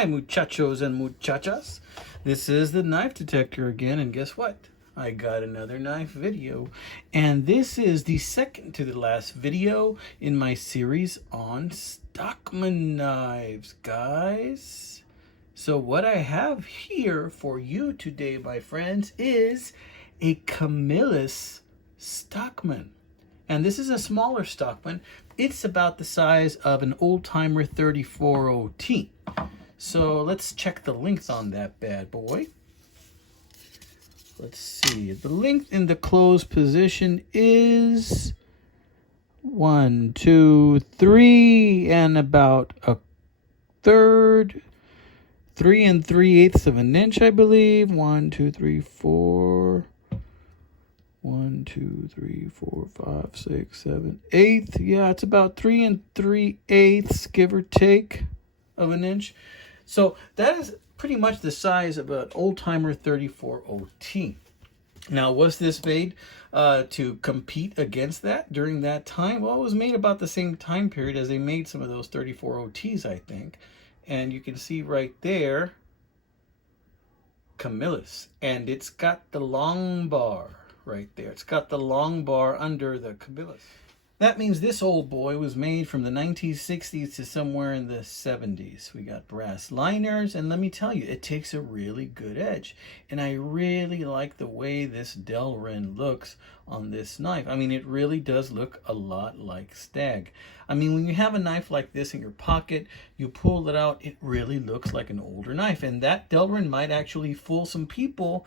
Hi, muchachos and muchachas. This is the knife detector again, and guess what? I got another knife video, and this is the second to the last video in my series on Stockman knives, guys. So what I have here for you today, my friends, is a Camillus Stockman. And this is a smaller Stockman. It's about the size of an old-timer 34OT. So let's check the length on that bad boy. Let's see. The length in the closed position is 1, 2, 3, and about a third. 3 3/8 of an inch, I believe. 1, 2, 3, 4. 1, 2, 3, 4, 5, 6, 7, 8. Yeah, it's about 3 3/8, give or take, of an inch. So that is pretty much the size of an old-timer 34OT. Now, was this made to compete against that during that time? Well, it was made about the same time period as they made some of those 34OTs, I think. And you can see right there, Camillus. And it's got the long bar right there. It's got the long bar under the Camillus. That means this old boy was made from the 1960s to somewhere in the 70s. We got brass liners, and let me tell you, it takes a really good edge. And I really like the way this Delrin looks on this knife. I mean, it really does look a lot like Stag. I mean, when you have a knife like this in your pocket, you pull it out, it really looks like an older knife. And that Delrin might actually fool some people,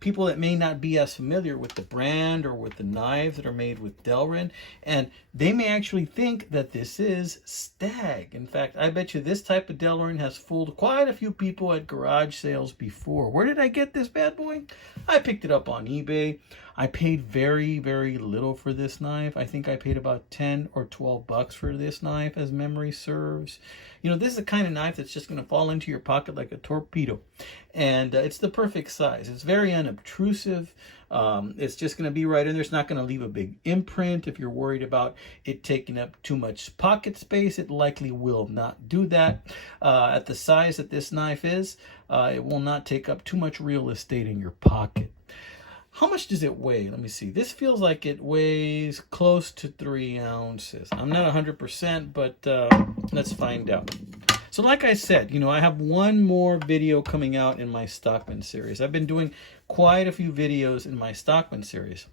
people that may not be as familiar with the brand or with the knives that are made with Delrin, and they may actually think that this is Stag. In fact, I bet you this type of Delrin has fooled quite a few people at garage sales before. Where did I get this bad boy? I picked it up on eBay. I paid very, very little for this knife. I think I paid about 10 or 12 bucks for this knife, as memory serves. You know, this is the kind of knife that's just going to fall into your pocket like a torpedo. And it's the perfect size. It's very unobtrusive. It's just going to be right in there. It's not going to leave a big imprint. If you're worried about it taking up too much pocket space, it likely will not do that. At the size that this knife is, it will not take up too much real estate in your pocket. How much does it weigh? Let me see. This feels like it weighs close to 3 ounces. I'm not 100%, but let's find out. So like I said, you know, I have one more video coming out in my Stockman series. I've been doing quite a few videos in my Stockman series.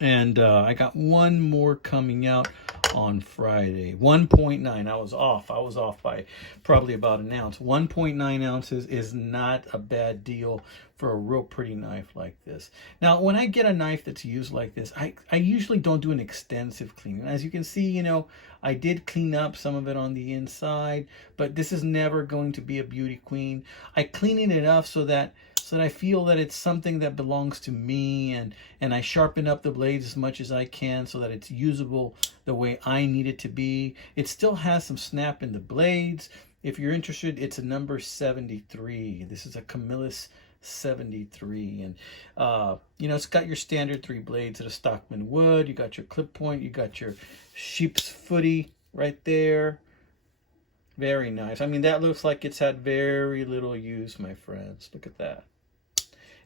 And I got one more coming out on Friday. 1.9. I was off by probably about an ounce. 1.9 ounces is not a bad deal for a real pretty knife like this. Now, when I get a knife that's used like this, I usually don't do an extensive cleaning. As you can see, you know, I did clean up some of it on the inside, but this is never going to be a beauty queen. I clean it enough so that I feel that it's something that belongs to me, and I sharpen up the blades as much as I can so that it's usable the way I need it to be. It still has some snap in the blades. If you're interested, it's a number 73. This is a Camillus 73, and you know, it's got your standard 3 blades that a Stockman would. You got your clip point, you got your sheep's footy right there. Very nice. I mean, that looks like it's had very little use, my friends. Look at that.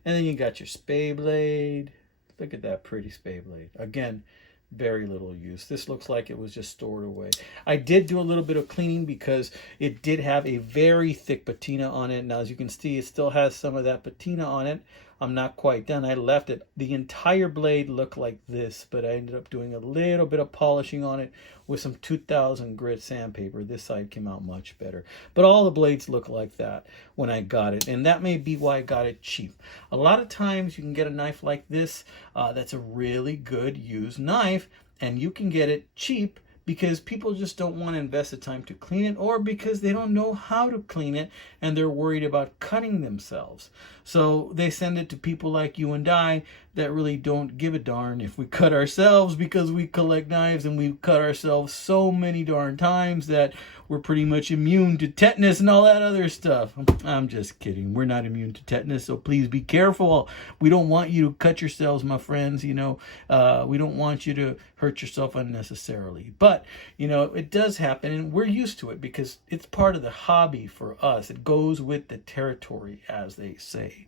And then you got your spay blade. Look at that pretty spay blade. Again, very little use. This looks like it was just stored away. I did do a little bit of cleaning because it did have a very thick patina on it. Now, as you can see, it still has some of that patina on it. I'm not quite done. I left it. The entire blade looked like this, but I ended up doing a little bit of polishing on it with some 2000 grit sandpaper. This side came out much better. But all the blades look like that when I got it, and that may be why I got it cheap. A lot of times you can get a knife like this that's a really good used knife, and you can get it cheap because people just don't want to invest the time to clean it, or because they don't know how to clean it and they're worried about cutting themselves. So they send it to people like you and I that really don't give a darn if we cut ourselves, because we collect knives and we cut ourselves so many darn times that we're pretty much immune to tetanus and all that other stuff. I'm just kidding. We're not immune to tetanus, so please be careful. We don't want you to cut yourselves, my friends. We don't want you to hurt yourself unnecessarily. But, it does happen, and we're used to it because it's part of the hobby for us. It goes with the territory, as they say.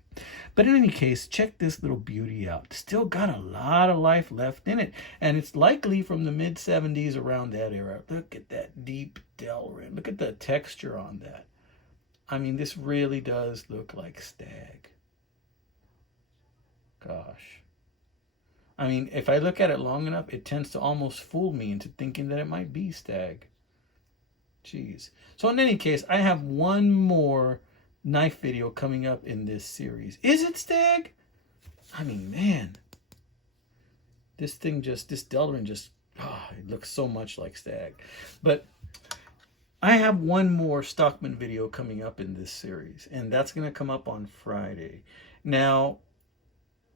But in any case, check this little beauty out. Still got a lot of life left in it. And it's likely from the mid-70s, around that era. Look at that deep Delrin. Look at the texture on that. I mean, this really does look like stag. Gosh. I mean, if I look at it long enough, it tends to almost fool me into thinking that it might be stag. Jeez. So in any case, I have one more knife video coming up in this series. Is it stag? I mean, man, this Delrin it looks so much like stag. But I have one more Stockman video coming up in this series, and that's going to come up on Friday. Now,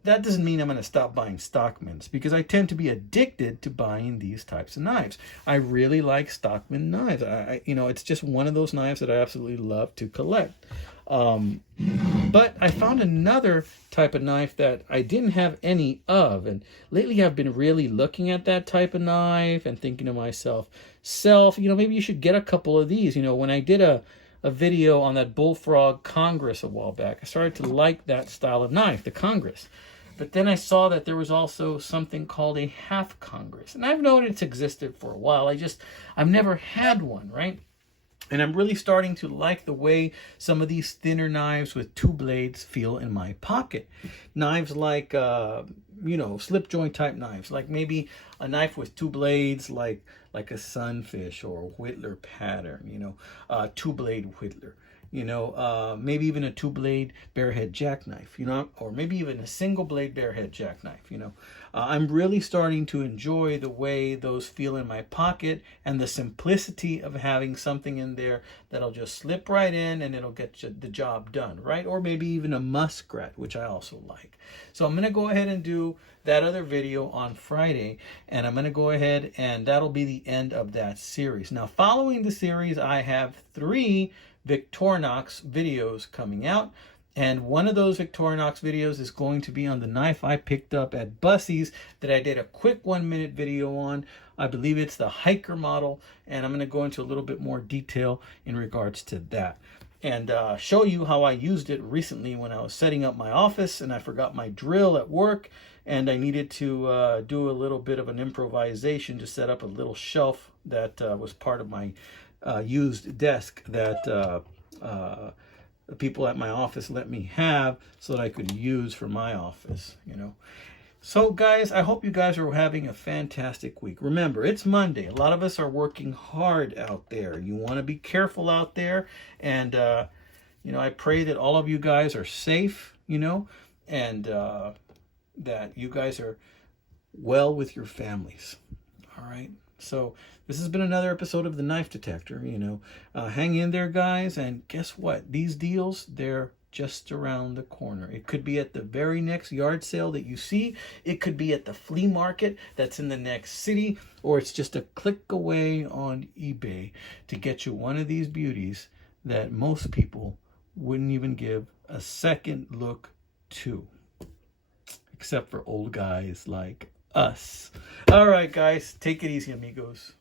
that doesn't mean I'm going to stop buying Stockmans, because I tend to be addicted to buying these types of knives. I really like Stockman knives. It's just one of those knives that I absolutely love to collect. But I found another type of knife that I didn't have any of, and lately I've been really looking at that type of knife and thinking to myself, maybe you should get a couple of these. When I did a video on that Bullfrog Congress a while back, I started to like that style of knife, the Congress. But then I saw that there was also something called a half Congress, and I've known it's existed for a while. I've never had one, right? And I'm really starting to like the way some of these thinner knives with two blades feel in my pocket. Knives like, slip joint type knives, like maybe a knife with two blades, like a Sunfish or a Whittler pattern, two blade Whittler. Maybe even a two-blade barehead jackknife, or maybe even a single-blade barehead jackknife, I'm really starting to enjoy the way those feel in my pocket and the simplicity of having something in there that'll just slip right in and it'll get the job done, right? Or maybe even a muskrat, which I also like. So I'm going to go ahead and do that other video on Friday, and I'm going to go ahead and that'll be the end of that series. Now, following the series, I have 3 Victorinox videos coming out, and one of those Victorinox videos is going to be on the knife I picked up at Bussey's that I did a quick 1-minute video on. I believe it's the hiker model, and I'm going to go into a little bit more detail in regards to that and show you how I used it recently when I was setting up my office and I forgot my drill at work, and I needed to do a little bit of an improvisation to set up a little shelf that was part of my used desk that the people at my office let me have so that I could use for my office, So guys, I hope you guys are having a fantastic week. Remember, it's Monday. A lot of us are working hard out there. You want to be careful out there, and I pray that all of you guys are safe, and that you guys are well with your families. All right. So this has been another episode of The Knife Detector. Hang in there, guys. And guess what? These deals, they're just around the corner. It could be at the very next yard sale that you see. It could be at the flea market that's in the next city. Or it's just a click away on eBay to get you one of these beauties that most people wouldn't even give a second look to. Except for old guys like us. All right, guys. Take it easy, amigos.